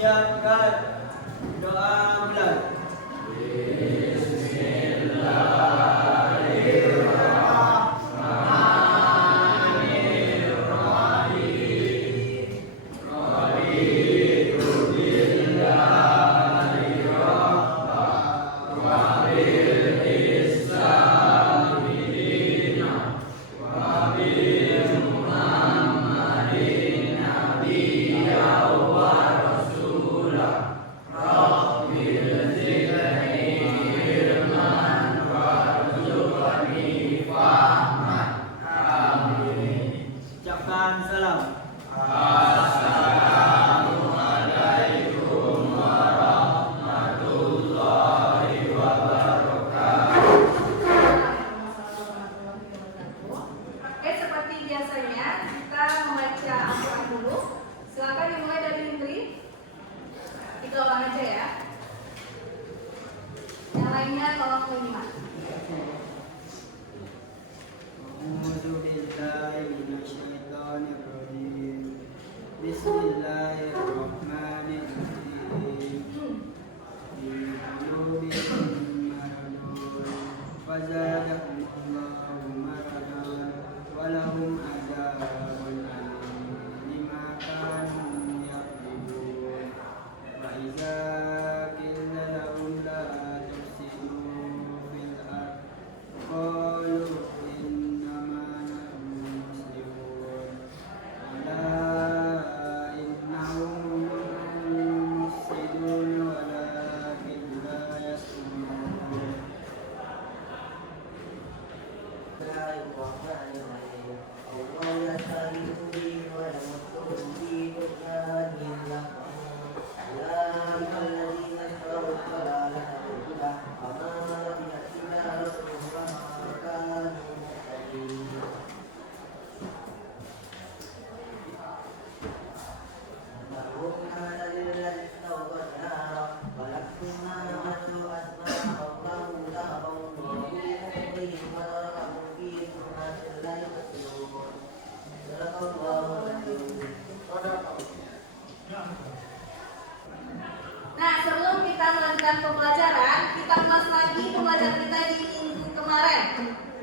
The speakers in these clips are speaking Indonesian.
Siapkan doa bulan. Ucapkan salam. Oke, seperti biasanya kita membaca Al-Quran dulu. Silakan dimulai dari Indri. Itu orang aja ya. Yang lainnya tolong menyimak. Bismillahirrahmanirrahim. Fi qulubihim maradun fazadahumullahu maradan wa lahum adzabun alim bima kanu yakzibun. Wa idza qila lahum la tufsidu fil ardh qalu innama nahnu muslimun. Ala innahum mufsidun walakin la yash'urun. Nah, sebelum kita melanjutkan pembelajaran, kita ulas lagi pembelajaran kita di minggu kemarin.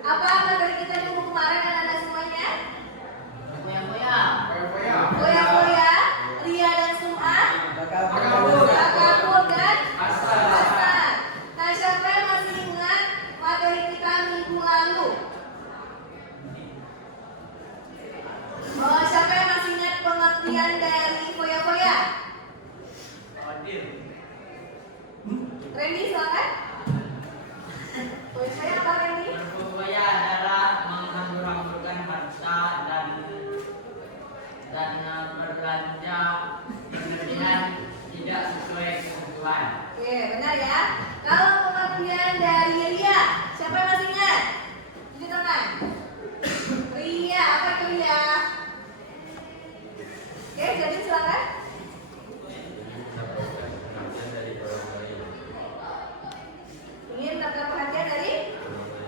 Apa materi kita di minggu kemarin ada semuanya? Goya-goya, Ria dan Sum'ah, Takabur dan Hasad. Nah, siapa yang masih ingat materi kita minggu lalu? Oh, siapa yang masih ingat pengertian dari foya-foya? Randy, silakan. Foya-foya apa, Randy? Berfoya adalah menghambur-hamburkan harta dan berbelanja berlebihan tidak sesuai kebutuhan. Oke, benar ya. Kalau pengertian dari Ria, siapa yang masih ingat? Tunjuk tangan. Ria, apa itu Ria? Oke, jadi silakan. Ingin dapat perhatian dari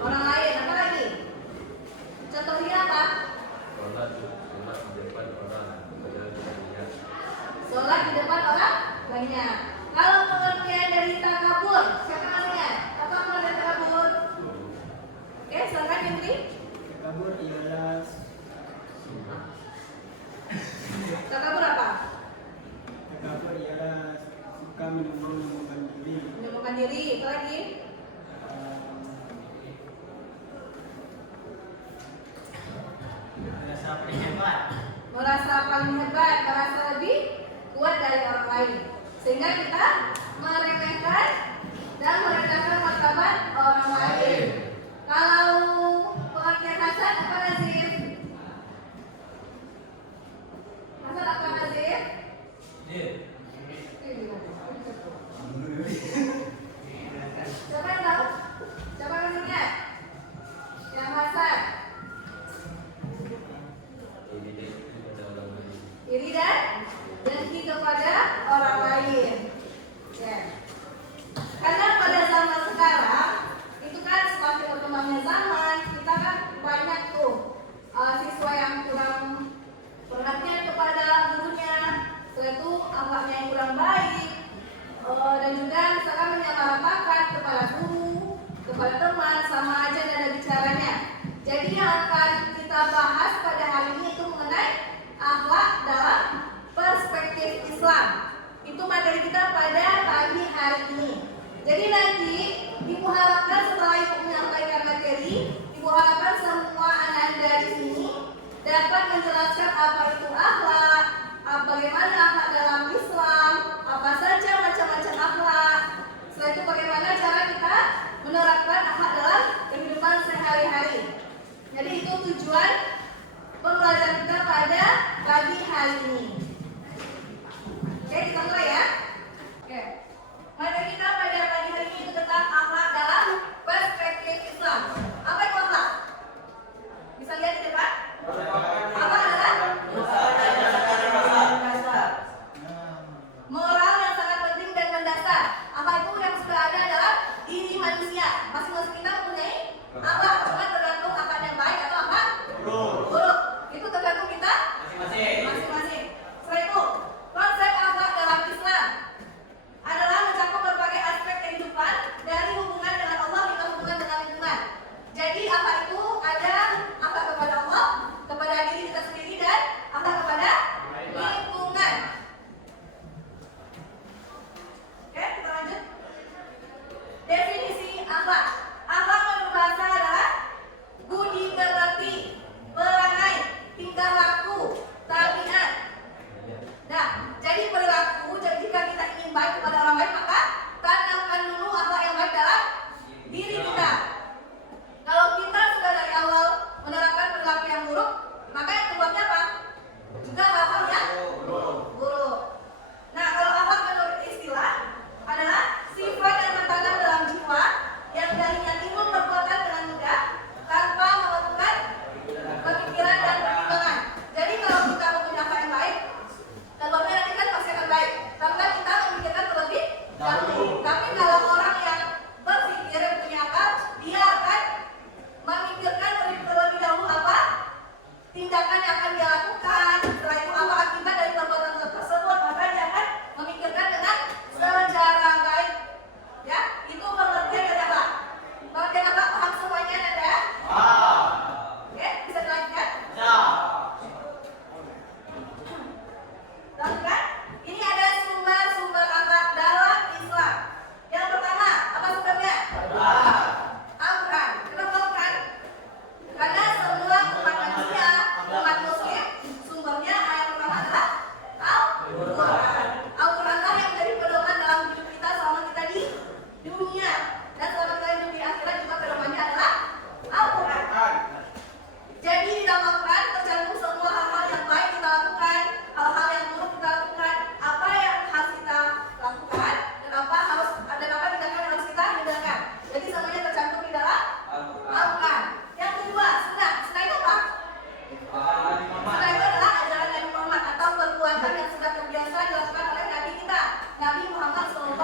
orang lain. Apa lagi? Contohnya apa? Sholat di depan orang banyak. Kalau pengertian dari takabur, siapa yang masih ingat? Apa pengertian takabur? Oke, silakan Indri. Takabur ialah Takabur apa? takabur ialah suka menyombongkan diri. Menyombongkan diri. Apa lagi? Merasa paling hebat. Merasa paling hebat, merasa lebih kuat dari orang lain. Sehingga kita meremehkan dan merendahkan martabat orang lain. Kalau pengertian hasad apa Nazif? Hasad apa Nazif? Siapa yang tahu? Siapa yang ingat? Yang hasad? Iri dan dengki kepada orang lain. Ya. Karena pada zaman sekarang itu kan semakin berkembangnya zaman, kita kan banyak tuh siswa yang kurang perhatian kepada gurunya, setelah itu anggapnya yang kurang baik. ini. Oke, kita mulai ya. Oke. Materi kita pada pagi hari ini tentang akhlak dalam perspektif Islam. Apa itu akhlak? Bisa lihat di depan? Akhlak adalah moral yang sangat penting dan mendasar. Akhlak itu yang sudah ada dalam diri manusia. Masing-masing kita mempunyai akhlak. Cuma tergantung akhlak yang baik atau akhlak buruk. Itu tergantung kita masing-masing. Setelah itu, konsep akhlak dalam Islam adalah mencakup berbagai aspek kehidupan dari hubungan dengan Allah hingga hubungan dengan lingkungan. Jadi akhlak itu ada akhlak kepada Allah, kepada diri kita sendiri, dan akhlak kepada lingkungan. Oke, kita lanjut. Definisi akhlak. Akhlak menurut bahasa adalah budi pekerti, perangai, tingkah laku, tabiat. Nah, jadi perilaku, jika kita ingin baik kepada orang lain, maka tanamkan dulu akhlak yang baik dalam diri kita. Kalau kita sudah dari awal menerapkan perilaku yang buruk, maka yang keluarnya apa? Juga hal-hal yang buruk. Nah, kalau akhlak menurut istilah adalah sifat yang tertanam dalam jiwa yang darinya timbul perbuatan dengan mudah tanpa melakukan pemikiran dan pertimbangan. Jadi kalau kita mempunyai akhlak yang baik, keluarnya nanti kan pasti akan baik tanpa kita memikirkan terlebih dahulu. Tapi kalau orang yang berpikir, yang punya akal, dia akan memikirkan terlebih dahulu apa tindakan yang akan dia lakukan, setelah itu apa akibat dari perbuatan tersebut, maka dia akan memikirkan dengan secara baik. Ya, itu pengertian dari akhlak. Pengertian akhlak paham semuanya ada? Oke, bisa dilanjutkan? Lanjutkan. Ini ada sumber-sumber akhlak dalam Islam. Yang pertama, apa sumbernya? Al-Quran. Kenapa Al-Quran? Karena semua umat manusia, umat muslim, sumbernya ayat pertama adalah Al-Quran. Al-Quran lah yang menjadi pedoman dalam hidup kita selama kita di dunia, dan selama kita hidup di akhirat juga pedomannya adalah Al-Quran. Jadi di dalam Al-Quran tercantum semua hal-hal yang baik kita lakukan, hal-hal yang buruk kita lakukan, apa yang harus kita lakukan, dan apa tindakan yang harus kita hindarkan. Jadi semuanya tercantum di dalam Al-Quran. Yang kedua, sunnah. Sunnah itu apa? Sunnah itu adalah ajaran Nabi Muhammad atau perbuatan yang sudah terbiasa dilakukan oleh Nabi kita, Nabi Muhammad SAW.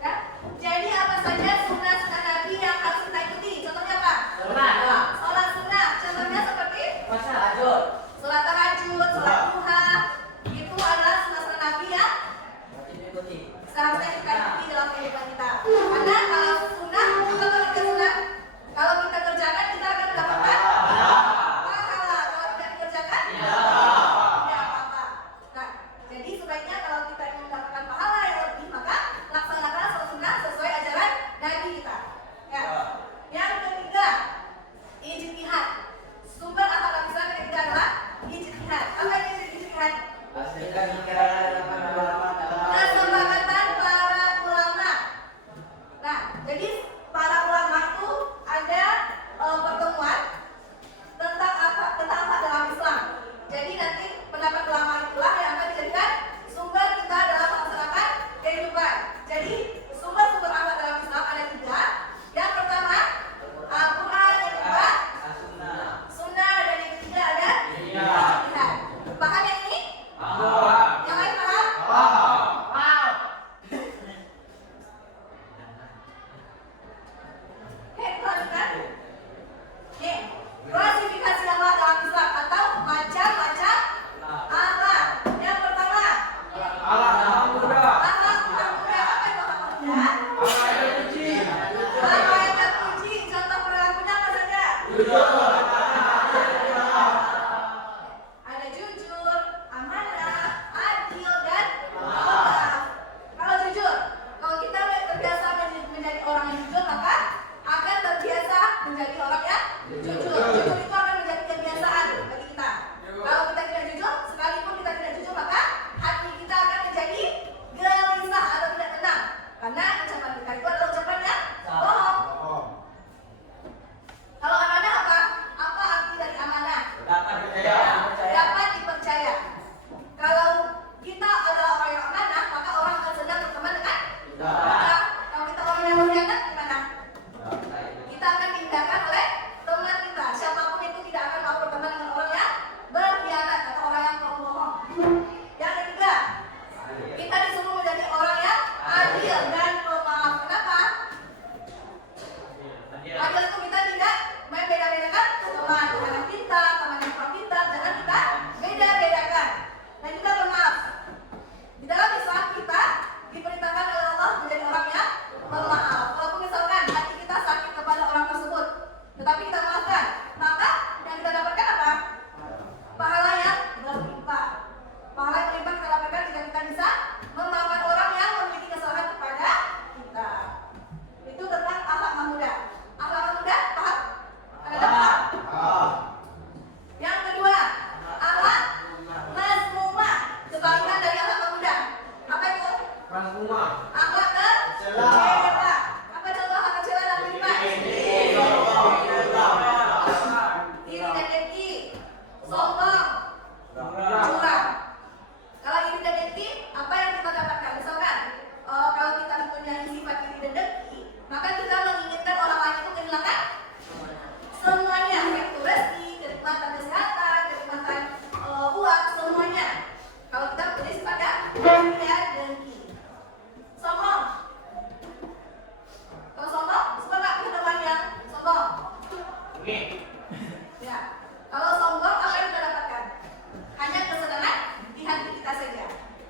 Ya? Jadi apa saja sunnah-sunnah Nabi yang harus kita ikuti? Contohnya apa? Sholat sunnah. Contohnya seperti sholat tahajud, sholat duha. Itu adalah sunnah-sunnah Nabi yang seharusnya kita ikuti dalam kehidupan kita. Karena kalau sunnah, kalau kita kerjakan kita akan mendapatkan pahala. Kalau tidak dikerjakan, tidak apa-apa. Nah, jadi sebaiknya kalau kita ingin mendapatkan pahala yang lebih, maka laksanakanlah sholat sunnah sesuai ajaran Nabi kita. Ya. Yang ketiga, ijtihad. Sumber akhlak Islam yang ketiga adalah ijtihad. Apa itu ijtihad? Kesepakatan para ulama. Nah, jadi para ulama itu ada pertemuan tentang akhlak dalam Islam. Jadi nanti pendapat ulama itulah yang akan dijadikan sumber kita dalam melaksanakan kehidupan. Jadi sumber-sumber akhlak dalam Islam ada tiga. Yang pertama Al-Quran, yang kedua Sunnah, dan yang ketiga ada ijtihad. Paham yang ini? Yang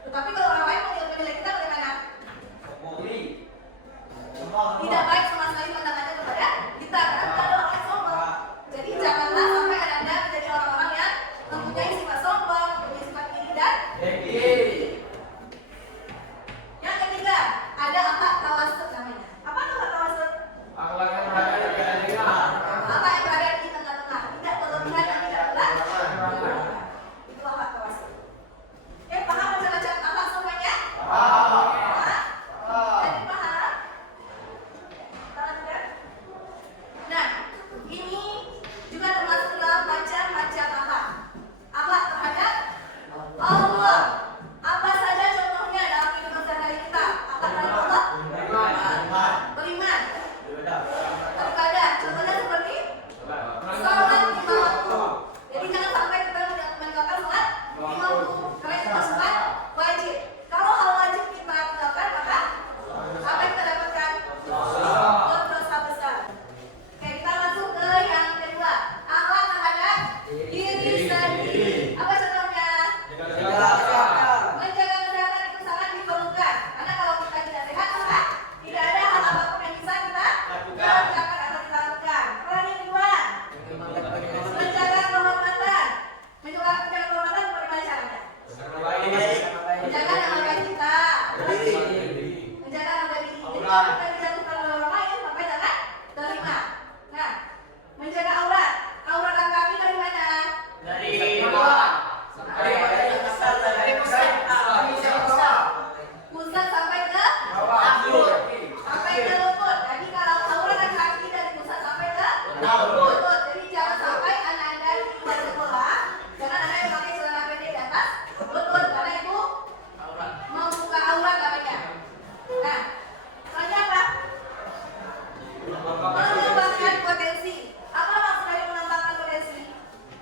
Tetapi kalau orang lain menilai kita bagaimana? Tidak baik sama sekali pandangannya kepada kita, karena kita adalah orang yang sombong. Jadi janganlah sampai Anda menjadi orang-orang yang mempunyai sifat sombong, mempunyai sifat iri dan yang ketiga, ada akhlak tawasud namanya. Apa akhlak tawasud? Akhlak yang berada di tengah-tengah, tidak berlebihan dan tidak berlebihan. Itu akhlak tawasud. Paham macam-macam akhlak semuanya? Jadi paham? Nah, ini juga termasuk dalam macam-macam akhlak. Akhlak terhadap Allah. Apa saja contohnya dalam kehidupan sehari-hari kita? Akhlak terhadap Allah? Beriman. Beribadah. Contohnya seperti salat lima waktu. Jadi jangan sampai kita meninggalkan salat lima waktu, karena itu salat wajib. Kalau hal wajib kita tinggalkan, maka apa yang kita dapatkan? Dosa besar. Oke, kita masuk ke yang kedua. Akhlak terhadap diri sendiri. Apa contohnya? Menjaga kesehatan itu sangat diperlukan. Karena kalau kita tidak sehat, maka tidak ada hal apapun yang bisa kita kerjakan atau kita lakukan. Yang kedua, menjaga kehormatan. Menjaga kehormatan bagaimana caranya? Menjaga nama baik kita. Menjaga harga diri kita. Kita dijatuhkan oleh orang lain, maka jangan terima. Nah, menjaga aurat. Aurat laki-laki dari mana? Pusat sampai ke lutut. Jadi kalau aurat laki-laki dari pusat sampai ke lutut. Jadi jangan sampai anak-anak di luar sekolah, jangan ada yang pakai celana pendek di atas lutut, karena itu membuka aurat namanya. Nah, soalnya apa? Mengembangkan potensi. Apa maksud dari mengembangkan potensi?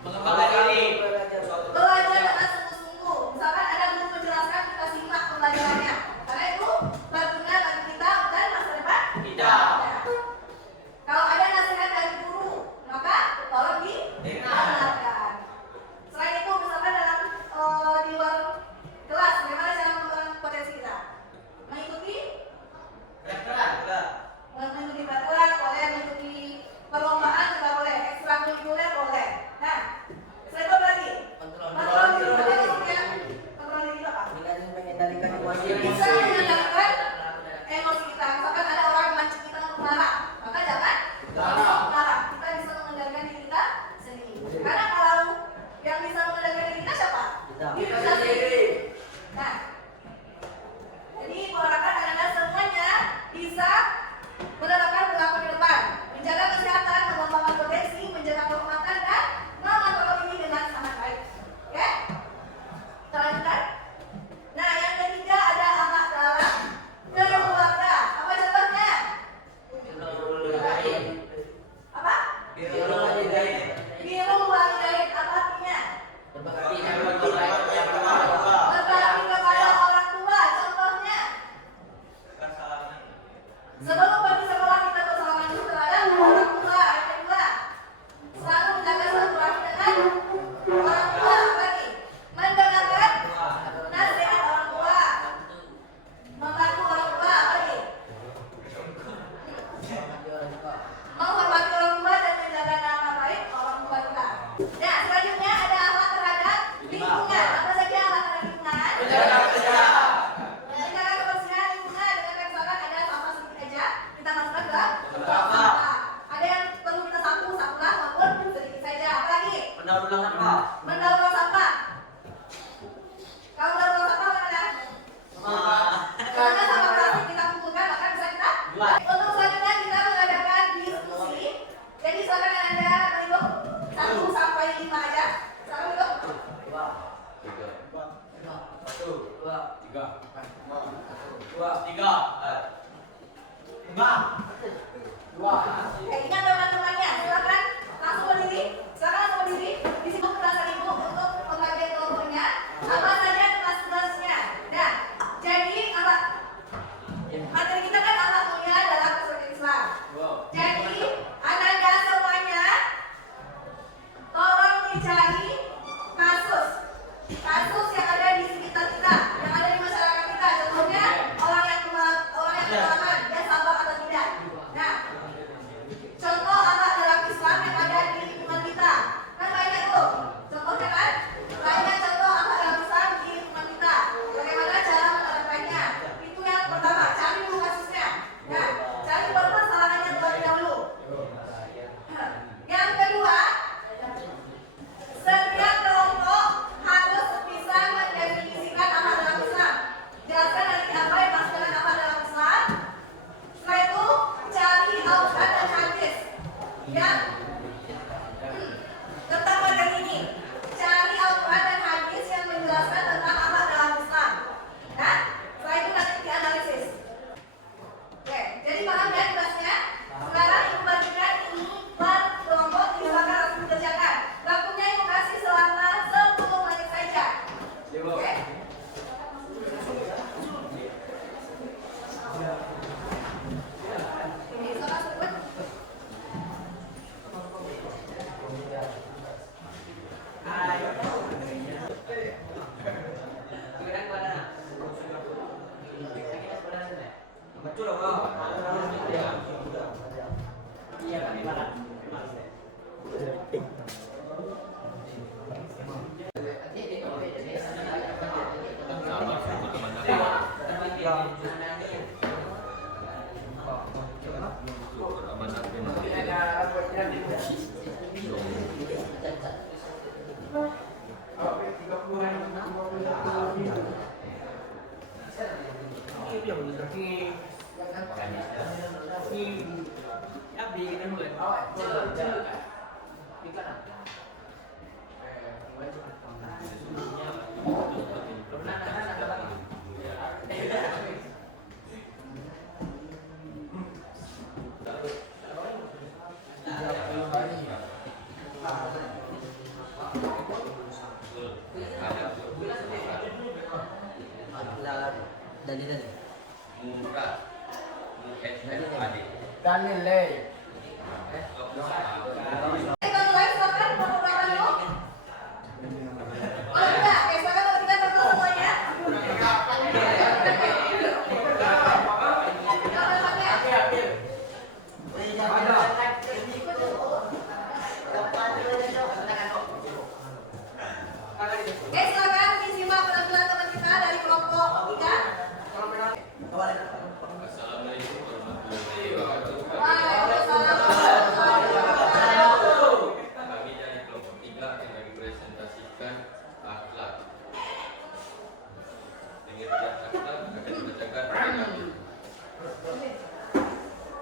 Belajar dengan sungguh-sungguh. Misalkan ada guru menjelaskan, kita simak pembelajarannya, karena itu berguna bagi kita dan masa depan kita. Ya. Kalau ada nasihat dari guru, maka tolong didengarkan. Selain itu, misalkan dalam di luar kelas, bagaimana cara mengembangkan potensi kita? Mengikuti peraturan boleh, mengikuti perlombaan juga boleh, ekstrakurikuler boleh. Nah, setelah itu apa lagi? Kontrol diri. Apa maksudnya? Kontrol diri itu apa? Bisa mengendalikan emosi kita. Misalkan ada orang memancing kita untuk marah, maka jangan marah. Kita bisa mengendalikan diri kita sendiri. Karena kalau yang bisa mengendalikan diri kita siapa? Diri kita sendiri. Nah, jadi porakan anda semuanya bisa menerapkan perilaku di depan, menjaga kesehatan, mengembangkan potensi, menjaga kehormatan dan mengontrol ini dengan sangat baik. Oke? Kita lanjutkan. Nah, yang ketiga ada akhlak dalam keluarga. Apa contohnya? Apa? Birrul walidain. Apa artinya? Berbakti kepada orang tua. Contohnya? Sebelum pergi sekolah kita bersalaman dulu terhadap orang tua. Yang kedua, selalu menjaga silaturahmi dengan orang tua. Apa lagi? Mendengarkan nasihat orang tua, membantu orang tua. Apa lagi? Menghormati orang tua dan menjaga nama baik orang tua kita. Nah, selanjutnya ada akhlak terhadap lingkungan. Apa saja akhlak terhadap lingkungan? Menjaga kebersihan lingkungan. Dengan misalkan ada sampah sedikit aja, kita masukkan ke sampah. Ada yang perlu kita sapulah maupun sedikit saja. Apa lagi? Mendaur ulang sampah. Kalau mendaur ulang sampah bagaimana? Karena sampah plastik kita kumpulkan, maka bisa kita jual. Untuk selanjutnya kita mengadakan diskusi. Jadi silakan Anda berhitung 1 sampai 5 aja. Silakan berhitung. 2. Ingat teman-temannya, silakan langsung berdiri. Di situ kelasan ibu untuk pembagian kelompoknya. Apa saja tugas-tugasnya. Nah, jadi apa? Materi kita kan akhlak mulia dalam kesulitan Islam. Jadi Anda semuanya tolong dicari kasus yang ada di sekitar kita, yang ada di Ini soal sebut. Kalau live silakan mau berapa dulu? Oh enggak, oke silakan kalau kita berdoa semuanya. Oke silakan disimak penampilan teman kita dari kelompok 3. Assalamualaikum warahmatullahi wabarakatuh. Waalaikumsalam warahmatullahi wabarakatuh. Kami dari kelompok 3 akan merepresentasikan akhlak. Pengertian akhlak akan dibacakan oleh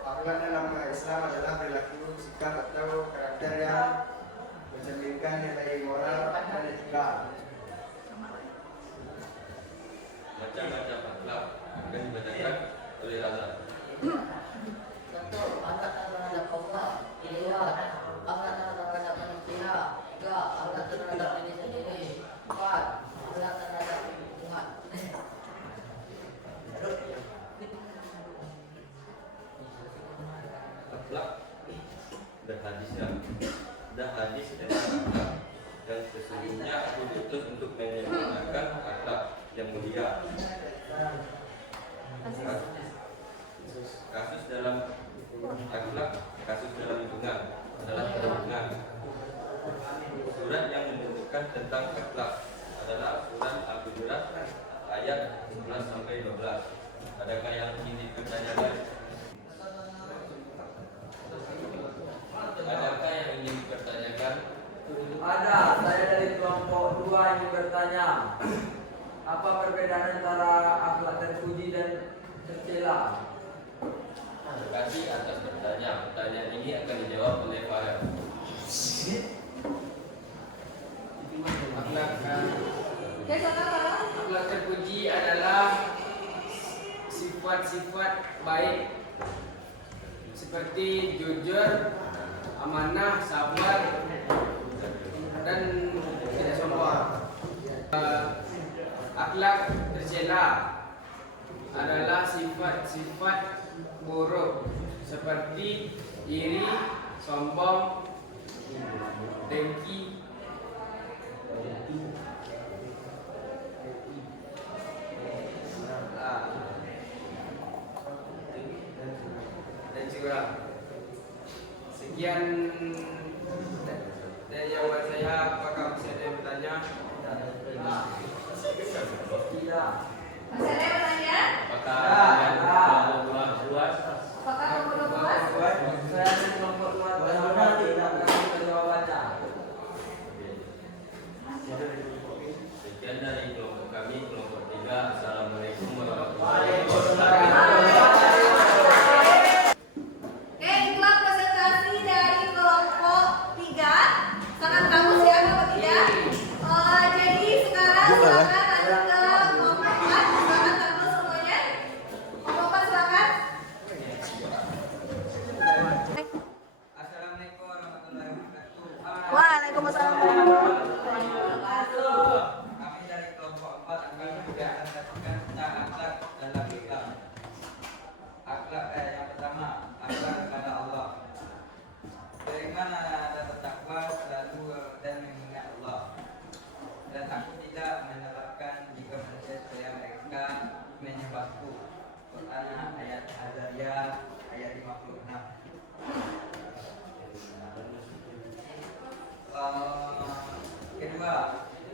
Akhlak dalam Islam adalah perilaku, sikap atau karakter yang mencerminkan nilai moral dan etika. macam-macam akhlak akan dibacakan oleh Razak. Satu, akhlak terhadap Allah. Kedua, akhlak terhadap manusia. Tiga, akhlak terhadap diri sendiri. Empat, akhlak terhadap lingkungan. Akhlak dan hadisnya. Dan hadis tentang akhlak. Dan sesungguhnya aku diutus untuk menyempurnakan akhlak yang mulia. Kasus dalam akhlak, kasus dalam lingkungan adalah perhubungan. Surat yang menunjukkan tentang akhlak adalah surat Al-Hujurat ayat 11 sampai 12. Adakah yang ingin dipertanyakan? Adakah yang ingin dipertanyakan? Ada, saya dari kelompok 2 ingin bertanya. Apa perbedaan antara akhlak terpuji dan tercela? Terima kasih atas bertanya. Pertanyaan ini akan dijawab oleh Farel. Oke, silakan Pak. Akhlak terpuji adalah sifat-sifat baik seperti jujur, amanah, sabar, dan tidak sombong. Akhlak tercela adalah sifat-sifat buruk seperti iri, sombong, dengki, dan curang. Sekian dari jawaban saya. Apakah masih ada yang bertanya? Tidak. Masih ada yang bertanya? Apakah kalian kelompok luas? Apakah kamu puas? Saya dari kelompok 2 tidak akan menjawab baca. Sekian dari kelompok kami, kelompok 3. Assalamualaikum warahmatullahi Waalaikumsalam. wabarakatuh. Oke, itulah presentasi dari kelompok 3. Sangat bagus ya kelompok 3. Jadi sekarang silakan lanjut ke kelompok 4. Silakan tampil semuanya. Kelompok 4 silakan. Assalamualaikum warahmatullahi wabarakatuh. Waalaikumsalam warahmatullahi wabarakatuh. Kami dari kelompok 4 akan menjelaskan tentang akhlak dalam Islam. Akhlak yang pertama, akhlak kepada Allah. Beriman dan bertakwa selalu dan mengingat Allah. Dan aku tidak menerapkan jika manusia supaya mereka menyembahku. Quran ayat Az-Zariyat ayat 56. Kedua,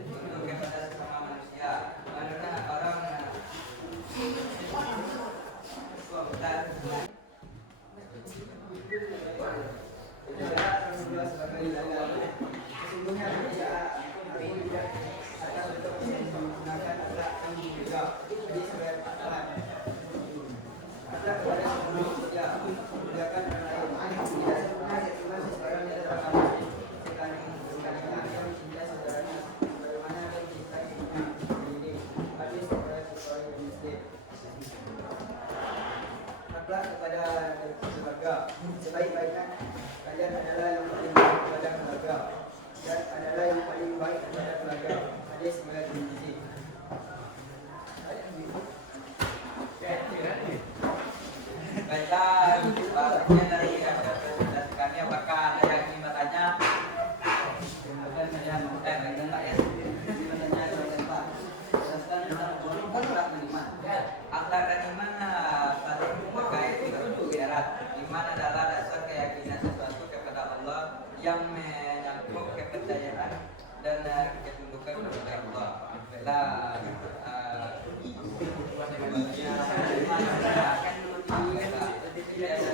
untuk kepada sesama manusia. Karena orang Sesungguhnya aku tidak akan untuk menggunakan akhlak yang juga. Jadi sebagai akhlak kepada semua manusia, muliakan orang lain. Tidak sempurna kecuali seseorang yang terhormat. Sekali menggunakan yang mencintai saudaranya, bagaimana dia mencintai ibunya sendiri. Hadis riwayat Bukhari dan Muslim. Akhlak kepada keluarga. Sebaik-baiknya kalian adalah yang paling baik kepada keluarga dan adalah yang paling baik kepada keluarga. Hadis riwayat Tirmidzi. baiklah, selanjutnya dari kami apakah ada yang ingin bertanya? Bukan saya mau tanya enggak ya? Bertanya dengan Pak. Jelaskan tentang akhlak dan iman. Akhlak dan iman saling terkait dengan erat. Iman adalah dasar keyakinan sesuatu kepada Allah yang menyangkut kepercayaan dan ketundukan kepada Allah. Baiklah,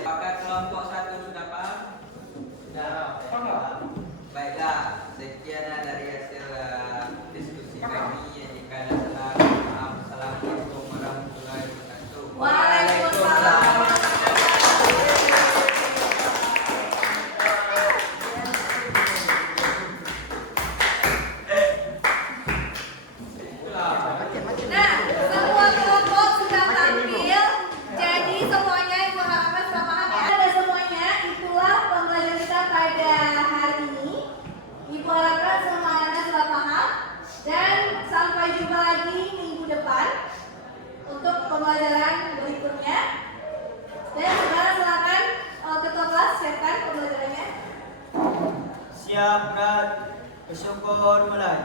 apakah kelompok satu sudah paham? Sudah. Baiklah, sekian dari hasil diskusi kami. Jika ada salah, maaf. Assalamualaikum warahmatullahi wabarakatuh. Waalaikumsalam. Nah, semua kelompok sudah tampil. Jadi semuanya ibu harapkan sudah paham ya. Ada semuanya, itulah pembelajaran kita pada hari ini. Ibu harapkan semua anak sudah paham. Dan sampai jumpa lagi minggu depan untuk pembelajaran berikutnya. Dan sekarang silakan ketua kelas siapkan pembelajarannya. Siap dan bersyukur mulai.